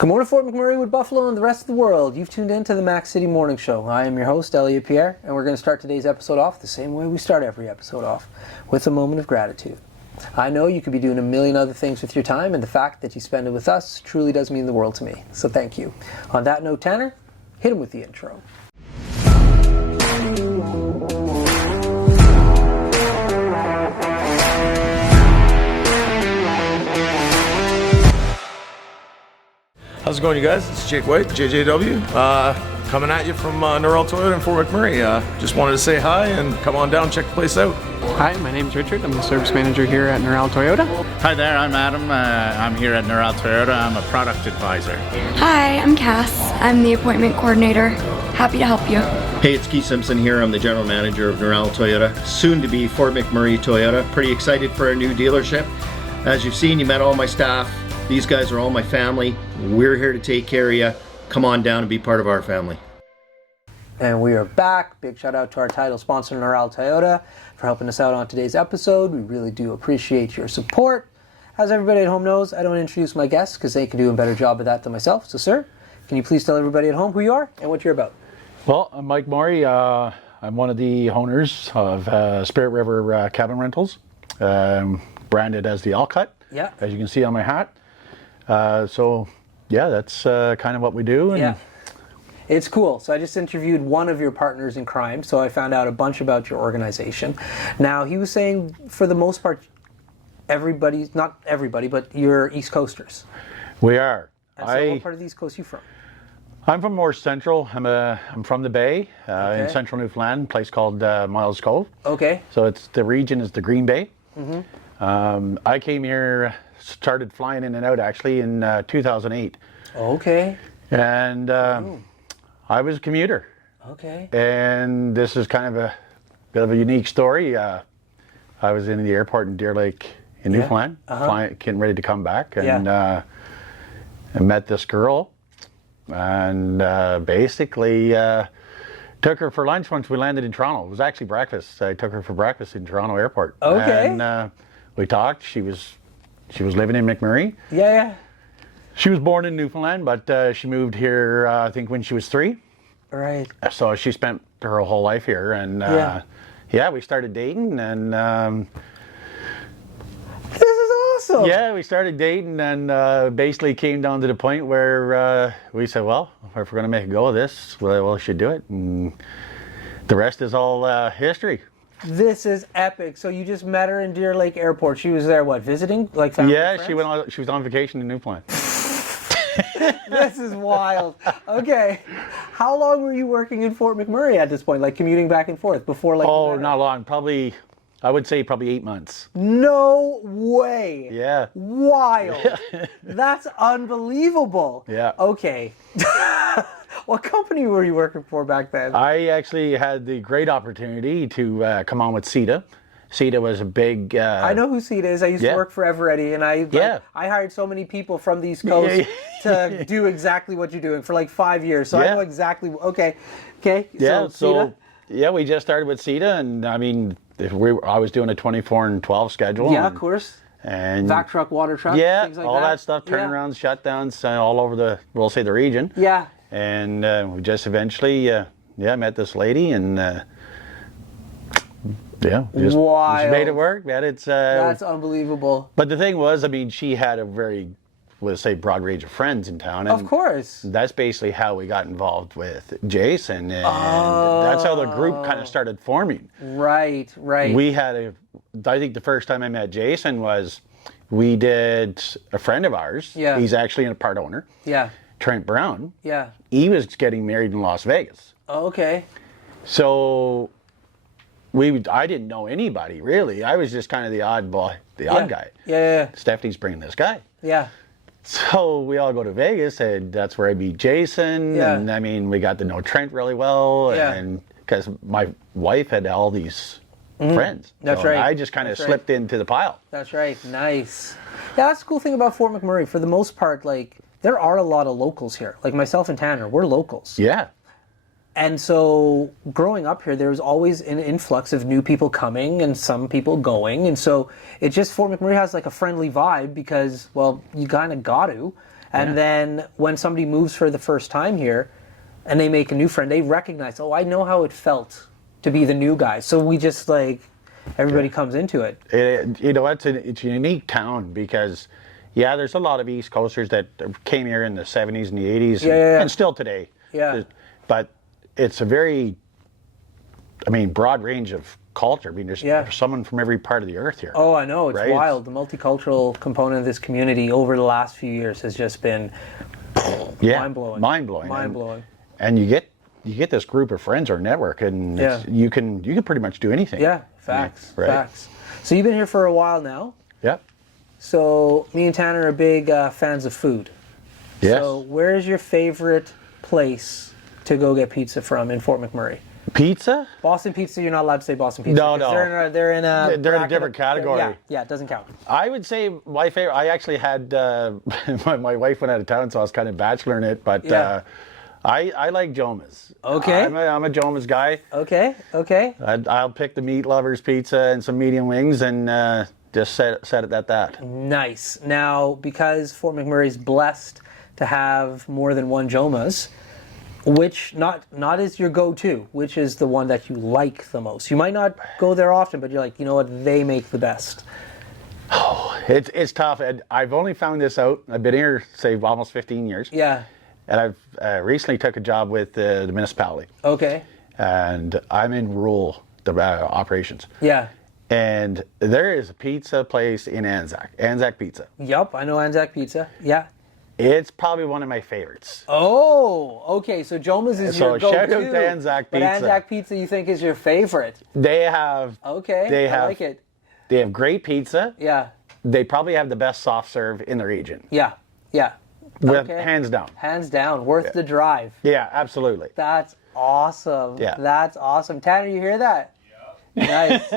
Good morning, Fort McMurray, Wood Buffalo, and the rest of the world. You've tuned in to the Mac City Morning Show. I am your host, Elliot Pierre, and we're going to start today's episode off the same way we start every episode off, with a moment of gratitude. I know you could be doing a million other things with your time, and the fact that you spend it with us truly does mean the world to me. So thank you. On that note, Tanner, hit him with the intro. How's it going, you guys? It's Jake White, JJW, coming at you from Norrell Toyota in Fort McMurray. Just wanted to say hi and come on down, check the place out. Hi, my name's Richard. I'm the service manager here at Norrell Toyota. Hi there, I'm Adam. I'm here at Norrell Toyota. I'm a product advisor. Hi, I'm Cass. I'm the appointment coordinator. Happy to help you. Hey, it's Keith Simpson here. I'm the general manager of Norrell Toyota, soon to be Fort McMurray Toyota. Pretty excited for our new dealership. As you've seen, you met all my staff. These guys are all my family. We're here to take care of you. Come on down and be part of our family. And we are back. Big shout out to our title sponsor, Norrell Toyota, for helping us out on today's episode. We really do appreciate your support. As everybody at home knows, I don't introduce my guests because they can do a better job of that than myself. So, sir, can you please tell everybody at home who you are and what you're about? Well, I'm Mike Morey. I'm one of the owners of Spirit River Cabin Rentals, branded as the All-Cut, Yeah. as you can see on my hat. So, yeah, that's kind of what we do. And Yeah. It's cool. So I just interviewed one of your partners in crime, so I found out a bunch about your organization. Now, he was saying, for the most part, everybody's, not everybody, but you're East Coasters. we are. And so what part of the East Coast are you from? I'm from more central. I'm from the Bay Okay. in central Newfoundland, a place called Miles Cove. Okay. So the region is the Green Bay. I came here, started flying in and out actually in 2008. Okay. And I was a commuter. Okay. And this is kind of a bit of a unique story. I was in the airport in Deer Lake in Newfoundland, flying, getting ready to come back, and I met this girl, and basically took her for lunch once we landed in Toronto. It was actually breakfast. I took her for breakfast in Toronto Airport. Okay. And we talked. She was living in McMurray. Yeah. She was born in Newfoundland, but she moved here, I think, when she was 3. Right. So she spent her whole life here, and we started dating, and This is awesome. yeah, we started dating, and basically came down to the point where we said, well, if we're going to make a go of this, well, we should do it, and the rest is all history. This is epic. So you just met her in Deer Lake Airport. She was there, what, visiting? Like family and Yeah, friends? she was on vacation in Newfoundland. This is wild. Okay. How long were you working in Fort McMurray at this point? Like commuting back and forth before like... Oh, not long. Probably, I would say probably 8 months. No way. Yeah. Wild. That's unbelievable. Yeah. Okay. What company were you working for back then? I actually had the great opportunity to come on with CETA. CETA was a big... I know who Seed is. I used to yeah. work for Eveready, and I hired so many people from the East Coast to do exactly what you're doing for like 5 years. So I know exactly. Okay. Yeah. So CETA? we just started with CETA, and I mean, I was doing a 24 and 12 schedule. Yeah, and, of course. And Vac truck, water truck, yeah, things like all that stuff, turnarounds, shutdowns, all over the region. Yeah. And we just eventually, met this lady, and just made it work, man. It's that's unbelievable. But the thing was, I mean, she had a very, let's say, broad range of friends in town. And Of course. that's basically how we got involved with Jason, and that's how the group kind of started forming. Right. We had I think the first time I met Jason was, we did a friend of ours. Yeah. He's actually a part owner. Yeah. Trent Brown. Yeah. He was getting married in Las Vegas. Okay. So I didn't know anybody really. I was just kind of the odd guy. Yeah. Stephanie's bringing this guy. Yeah. So we all go to Vegas, and that's where I meet Jason. Yeah. And I mean, we got to know Trent really well. Yeah. And because my wife had all these friends. That's So right. I just kind of slipped into the pile. That's right. Nice. Yeah, that's the cool thing about Fort McMurray. For the most part, like, there are a lot of locals here. Like myself and Tanner, we're locals. Yeah. And so growing up here, there was always an influx of new people coming and some people going. And so it just, Fort McMurray has like a friendly vibe because, well, you kind of got to. And then when somebody moves for the first time here and they make a new friend, they recognize, oh, I know how it felt to be the new guy. So we just like, everybody comes into it. You know, it's a unique town because, yeah, there's a lot of East Coasters that came here in the 70s and the 80s and still today. Yeah. But it's a very, broad range of culture. I mean, there's someone from every part of the earth here. Oh, I know. It's right? wild. The multicultural component of this community over the last few years has just been mind-blowing. Mind-blowing. And you get this group of friends or network, and you can pretty much do anything. Yeah, facts. Right. Facts. So you've been here for a while now. Yeah. So me and Tanner are big fans of food. Yes. So where is your favorite place to go get pizza from in Fort McMurray? Pizza? Boston Pizza, you're not allowed to say Boston Pizza. No. They're in a different category. Yeah, it doesn't count. I would say my favorite, I actually had, my wife went out of town, so I was kind of bacheloring it, but I like Joma's. Okay. I'm a Joma's guy. Okay. I'll pick the meat lovers pizza and some medium wings and just set it at that. Nice. Now, because Fort McMurray is blessed to have more than one Joma's, which not is your go-to, which is the one that you like the most? You might not go there often, but you're like, you know what, they make the best. Oh, it's tough. I've only found this out. I've been here, say, almost 15 years. Yeah. And I've recently took a job with the municipality. Okay. And I'm in rural operations. Yeah. And there is a pizza place in Anzac Pizza. Yup, I know Anzac Pizza. Yeah. It's probably one of my favorites. Oh, okay. So Joma's is your go-to. Shout out to Anzac Pizza. But Anzac Pizza you think is your favorite. They have... Okay, I like it. They have great pizza. Yeah. They probably have the best soft serve in the region. Yeah. Hands down. Hands down. Worth the drive. Yeah, absolutely. That's awesome. Yeah. That's awesome. Tanner, you hear that? Nice.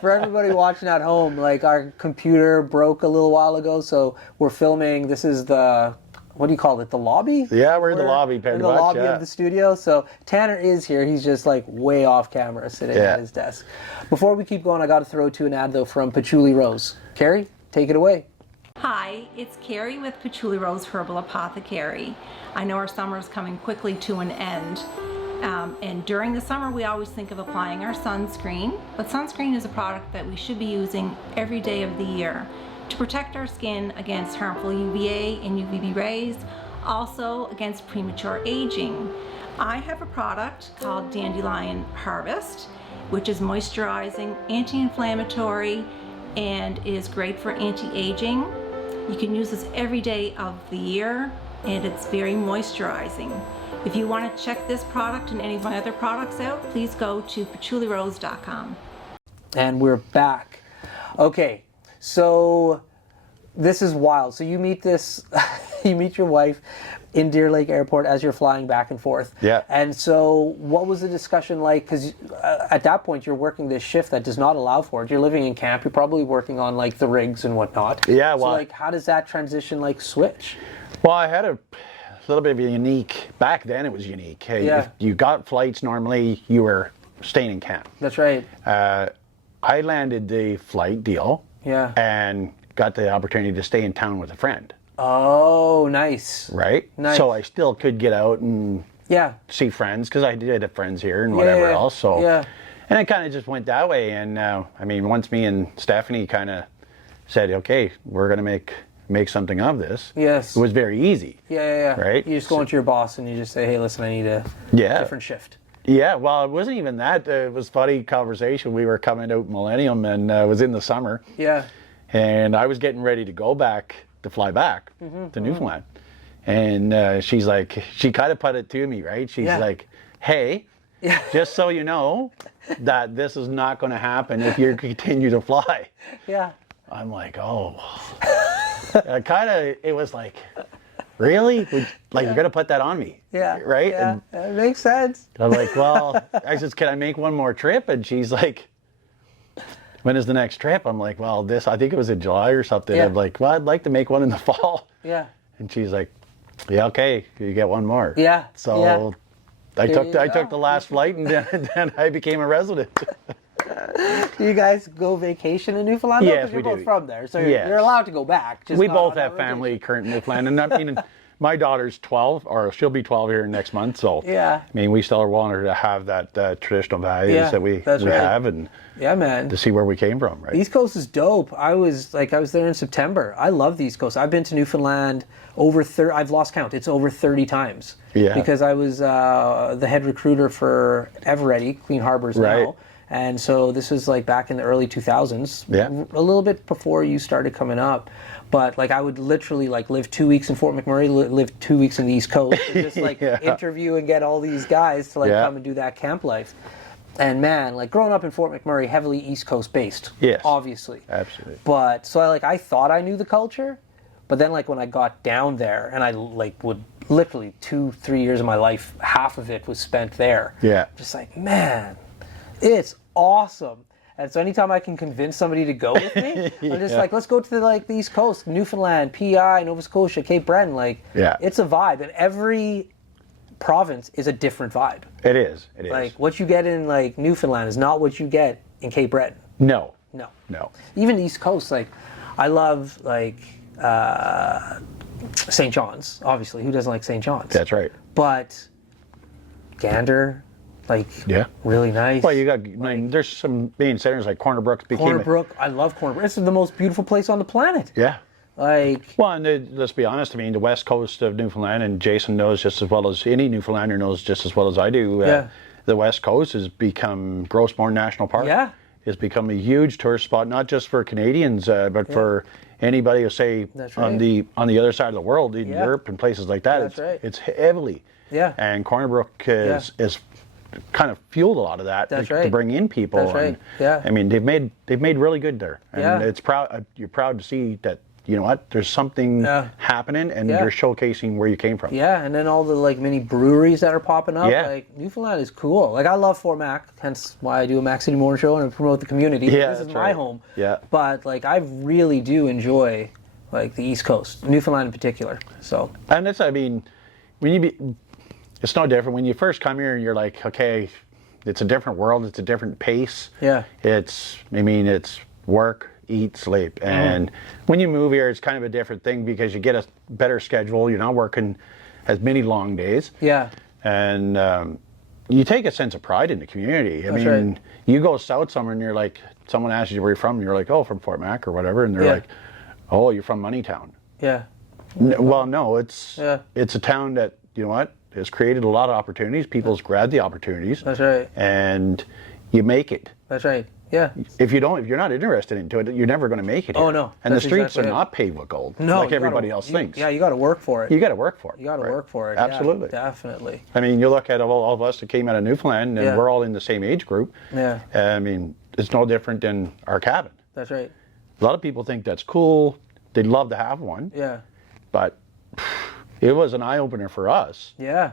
For everybody watching at home, like our computer broke a little while ago, so we're filming. This is the, what do you call it? The lobby? Yeah, we're in the lobby, We're in the lobby of the studio. So Tanner is here. He's just like way off camera sitting at his desk. Before we keep going, I got to throw to an ad though from Patchouli Rose. Carrie, take it away. Hi, it's Carrie with Patchouli Rose Herbal Apothecary. I know our summer is coming quickly to an end. And during the summer, we always think of applying our sunscreen, but sunscreen is a product that we should be using every day of the year to protect our skin against harmful UVA and UVB rays, also against premature aging. I have a product called Dandelion Harvest, which is moisturizing, anti-inflammatory, and is great for anti-aging. You can use this every day of the year, and it's very moisturizing. If you want to check this product and any of my other products out, please go to patchoulirose.com. And we're back. Okay, so this is wild. So you meet you meet your wife in Deer Lake Airport as you're flying back and forth. Yeah. And so what was the discussion like? Because at that point you're working this shift that does not allow for it. You're living in camp. You're probably working on like the rigs and whatnot. Yeah. So like, how does that transition like switch? Well, I had a little bit of a unique, back then it was unique. Hey, if you got flights, normally you were staying in camp. That's right. I landed the flight deal. Yeah. And got the opportunity to stay in town with a friend. Oh, nice. Right? Nice. So I still could get out and see friends, because I did have friends here and whatever else. So, and it kind of just went that way. And once me and Stephanie kind of said, okay, we're going to make something of this. Yes. It was very easy. Yeah. Right? You just go into your boss and you just say, hey, listen, I need a different shift. Yeah, well, it wasn't even that. It was funny conversation. We were coming out Millennium, and it was in the summer. Yeah. And I was getting ready to go back, to fly back to Newfoundland. And she's like, she kind of put it to me, right? She's like, hey, just so you know that this is not going to happen if you continue to fly. Yeah. I'm like, oh. It was like, really? Like, you're going to put that on me? Yeah. Right? Yeah, And that makes sense. I'm like, well, I said, can I make one more trip? And she's like, when is the next trip? I'm like, well, I think it was in July or something. Yeah. I'm like, well, I'd like to make one in the fall. Yeah. And she's like, yeah, okay, you get one more. Yeah. So I took the last flight, and then I became a resident. Do you guys go vacation in Newfoundland? Yes, You're we both do. from there, so you're allowed to go back. Just we not both on that have family rotation. current in Newfoundland, and my daughter's 12, or she'll be 12 here next month. So Yeah. I mean, we still want her to have that traditional values that we have, and yeah, man, to see where we came from. Right. The East Coast is dope. I was there in September. I love the East Coast. I've been to Newfoundland over 30. I've lost count. It's over 30 times. Yeah. Because I was the head recruiter for Eveready, Clean Harbors now. And so this was like back in the early 2000s, a little bit before you started coming up. But like I would literally like live 2 weeks in Fort McMurray, live 2 weeks in the East Coast, and just like interview and get all these guys to like come and do that camp life. And man, like growing up in Fort McMurray, heavily East Coast based, obviously. Absolutely. But so I thought I knew the culture, but then like when I got down there, and I like would literally 2-3 years of my life, half of it was spent there. Yeah. Just like, man, it's awesome. And so anytime I can convince somebody to go with me, I'm just like, let's go to the East Coast, Newfoundland, PEI, Nova Scotia, Cape Breton. Like, it's a vibe, and every province is a different vibe. It is. Like what you get in like Newfoundland is not what you get in Cape Breton. No. Even the East Coast, like I love like St. John's. Obviously, who doesn't like St. John's? That's right. But Gander, like really nice. Well, you got. I mean, there's some main centers like Corner Brook. Corner Brook, I love Corner Brook. It's the most beautiful place on the planet. Yeah. Like. Well, and let's be honest. I mean, the west coast of Newfoundland, and Jason knows just as well as any Newfoundlander knows just as well as I do. The west coast has become Grossmore National Park. Yeah. It's become a huge tourist spot, not just for Canadians, but for anybody who say on the other side of the world, in Europe and places like that. It's heavily. Yeah. And Corner Brook is kind of fueled a lot of that to bring in people. That's right. And, I mean, they've made really good there, and it's proud. You're proud to see that. You know what? There's something happening, and they're showcasing where you came from. Yeah, and then all the like mini breweries that are popping up. Like Newfoundland is cool. Like I love Fort Mac, hence why I do a Mac City Morning Show and I promote the community. Yeah, this is my home. Yeah. But like I really do enjoy like the East Coast, Newfoundland in particular. So. And it's, I mean, it's no different when you first come here and you're like, okay, it's a different world, it's a different pace. Yeah. It's work, eat, sleep. And when you move here, it's kind of a different thing because you get a better schedule. You're not working as many long days. Yeah. And you take a sense of pride in the community. I mean, you go south somewhere and you're like, someone asks you where you're from, and you're like, oh, from Fort Mac or whatever. And they're like, oh, you're from Moneytown. Yeah. Well, no, it's a town that, you know what, has created a lot of opportunities. People's grabbed the opportunities. That's right. And you make it. That's right. Yeah. If you're not interested into it, you're never going to make it here. Oh, no. And the streets are not paved with gold, like everybody else thinks. Yeah, you got to work for it. You got to work for it. You got to work for it. Absolutely. Yeah, definitely. I mean, you look at all of us that came out of Newfoundland, and we're all in the same age group. Yeah. I mean, it's no different than our cabin. That's right. A lot of people think that's cool. They'd love to have one. Yeah. But it was an eye-opener for us. Yeah.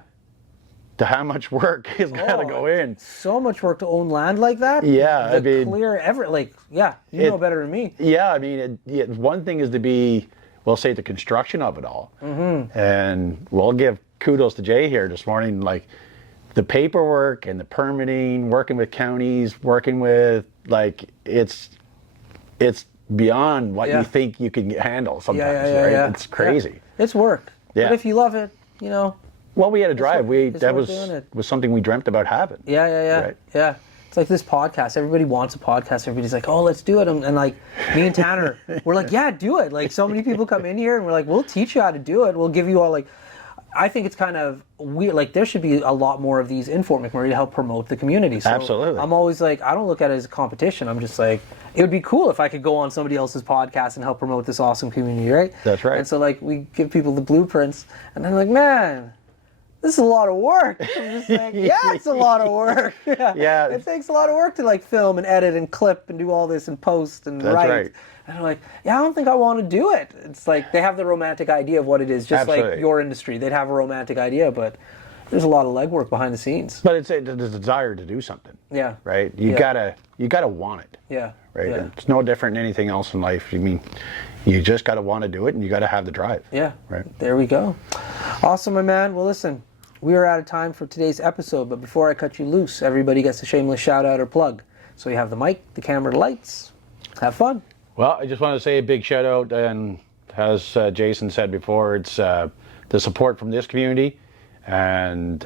To how much work has got to go in. So much work to own land like that. Yeah, I mean, you know better than me. Yeah, I mean, one thing is to be, we'll say, the construction of it all, and we'll give kudos to Jay here this morning. Like the paperwork and the permitting, working with counties, working with it's beyond what you think you can handle sometimes. Right? It's crazy. Yeah. It's work. Yeah. But if you love it, you know. Well, we had a drive. That was something we dreamt about having. Yeah. Right? Yeah. It's like this podcast. Everybody wants a podcast. Everybody's like, oh, let's do it. And like me and Tanner, we're like, yeah, do it. Like so many people come in here and we're like, we'll teach you how to do it. We'll give you all like, I think it's kind of weird. Like there should be a lot more of these in Fort McMurray to help promote the community. So absolutely. I'm always like, I don't look at it as a competition. I'm just like, it would be cool if I could go on somebody else's podcast and help promote this awesome community, right? That's right. And so like we give people the blueprints and I'm like, man, this is a lot of work. I'm just like, yeah, it's a lot of work. Yeah. It takes a lot of work to like film and edit and clip and do all this and post and That's write. right. And I'm like, yeah, I don't think I want to do it. It's like they have the romantic idea of what it is, just absolutely. like your industry. They'd have a romantic idea, but there's a lot of legwork behind the scenes. But it's the desire to do something. Yeah. Right? You gotta want it. Yeah. Right? Yeah. It's no different than anything else in life. I mean, you just gotta want to do it and you gotta have the drive. Yeah. Right. There we go. Awesome, my man. Well, listen, we are out of time for today's episode, but before I cut you loose, everybody gets a shameless shout out or plug. So you have the mic, the camera, the lights. Have fun. Well, I just want to say a big shout out, and as Jason said before, it's the support from this community, and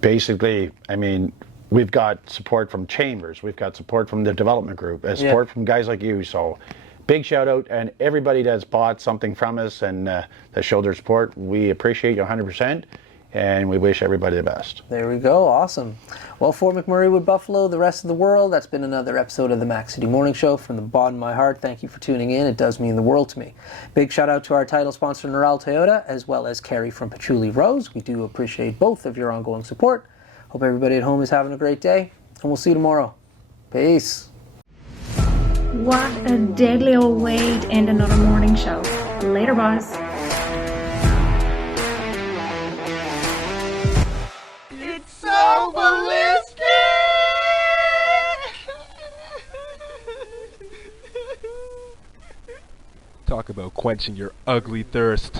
basically, I mean, we've got support from Chambers, we've got support from the development group, and support from guys like you. So big shout out, and everybody that's bought something from us and that showed their support. We appreciate you 100%, and we wish everybody the best. There we go. Awesome. Well, for McMurray with Buffalo, the rest of the world, that's been another episode of the Mac City Morning Show. From the bottom of my heart, thank you for tuning in. It does mean the world to me. Big shout out to our title sponsor, Neural Toyota, as well as Carrie from Patchouli Rose. We do appreciate both of your ongoing support. Hope everybody at home is having a great day, and we'll see you tomorrow. Peace. What a deadly old way to end another morning show. Later, boys. It's so ballistic! Talk about quenching your ugly thirst.